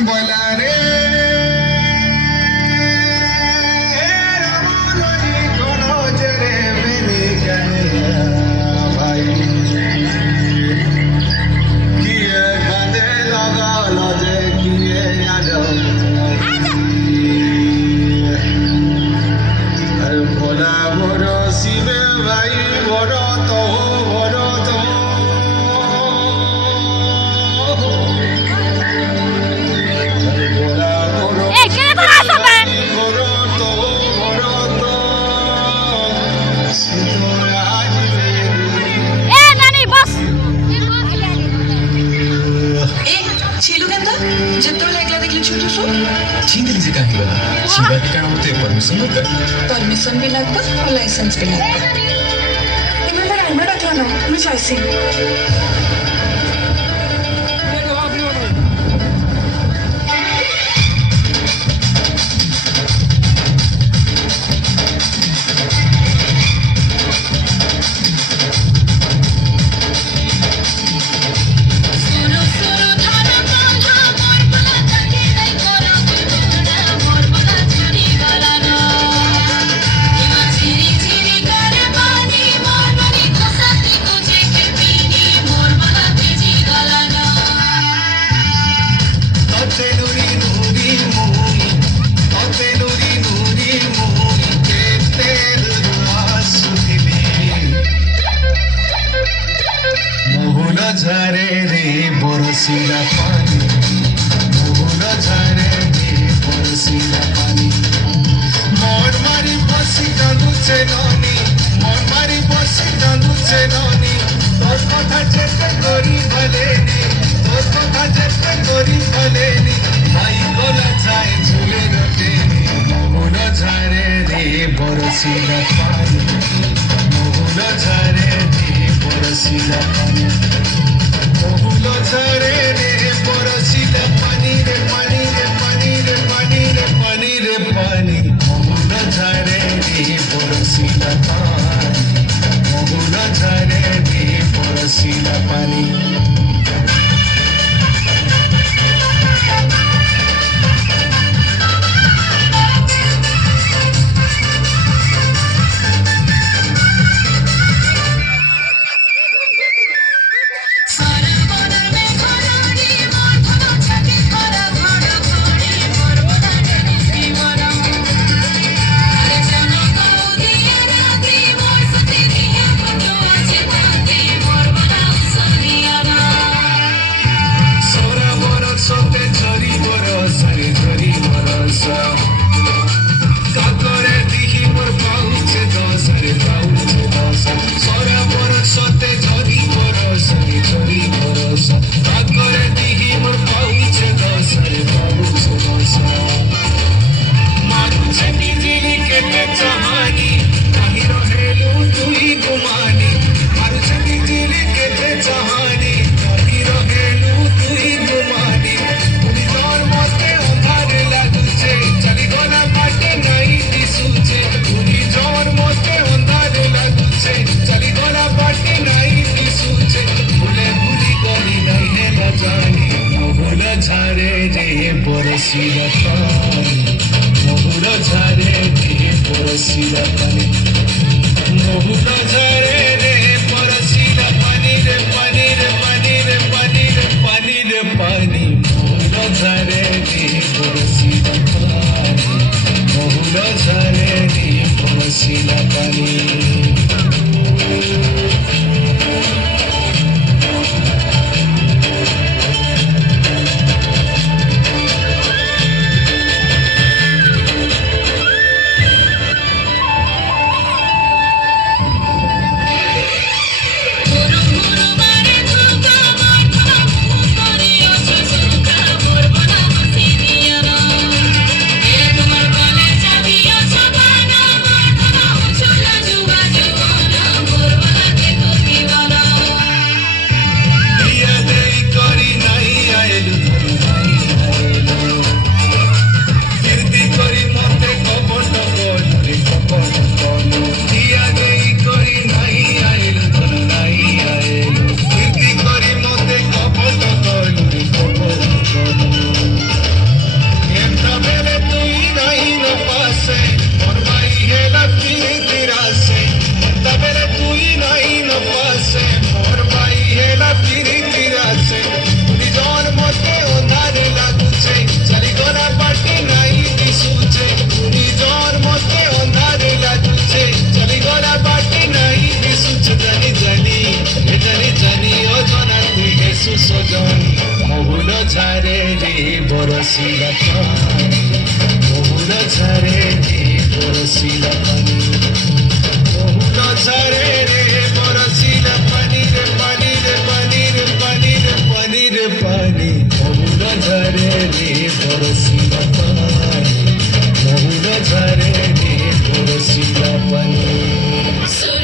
বলারে permission भी लगता और लाइसेंस भी लगता इन्होंने राइमर रखला ना मैं चाहती ঝরে রে বরসিলা পানি মোহন ঝরে রে বরসিলা পানি মন মারি বসি কাঁদুছে ননি মন মারি বসি কাঁদুছে ননি তোর কথা যেতে করি ভলেনি তোর কথা যেতে করি ভলেনি ভাই গলা যায় ঝুলে রটেনি মোহন ঝরে রে বরসিলা পানি মোহন ঝরে রে বরসিলা পানি মোহন ঝরে রে বরসিলা পানি রে পানি রে পানি রে পানি রে পানি রে পানি মোহন ঝরে রে বরসিলা পানি মোহন ঝরে রে বরসিলা পানি বরসিলা পানি মোহন ঝরে রে বরসিলা পানি মোহন ঝরে রে বরসিলা পানি রে পানি রে পানি রে পানি রে পানি রে পানি মোহন ঝরে রে বরসিলা পানি মোহন ঝরে রে বরসিলা পানি রে বরসিলা পানি মহুর ঝরে রে বরসিলা পানি মহুর ঝরে রে বরসিলা পানি রে পানি রে পানি রে পানি রে পানি রে পানি মহুর ঝরে রে বরসিলা পানি মহুর ঝরে রে বরসিলা পানি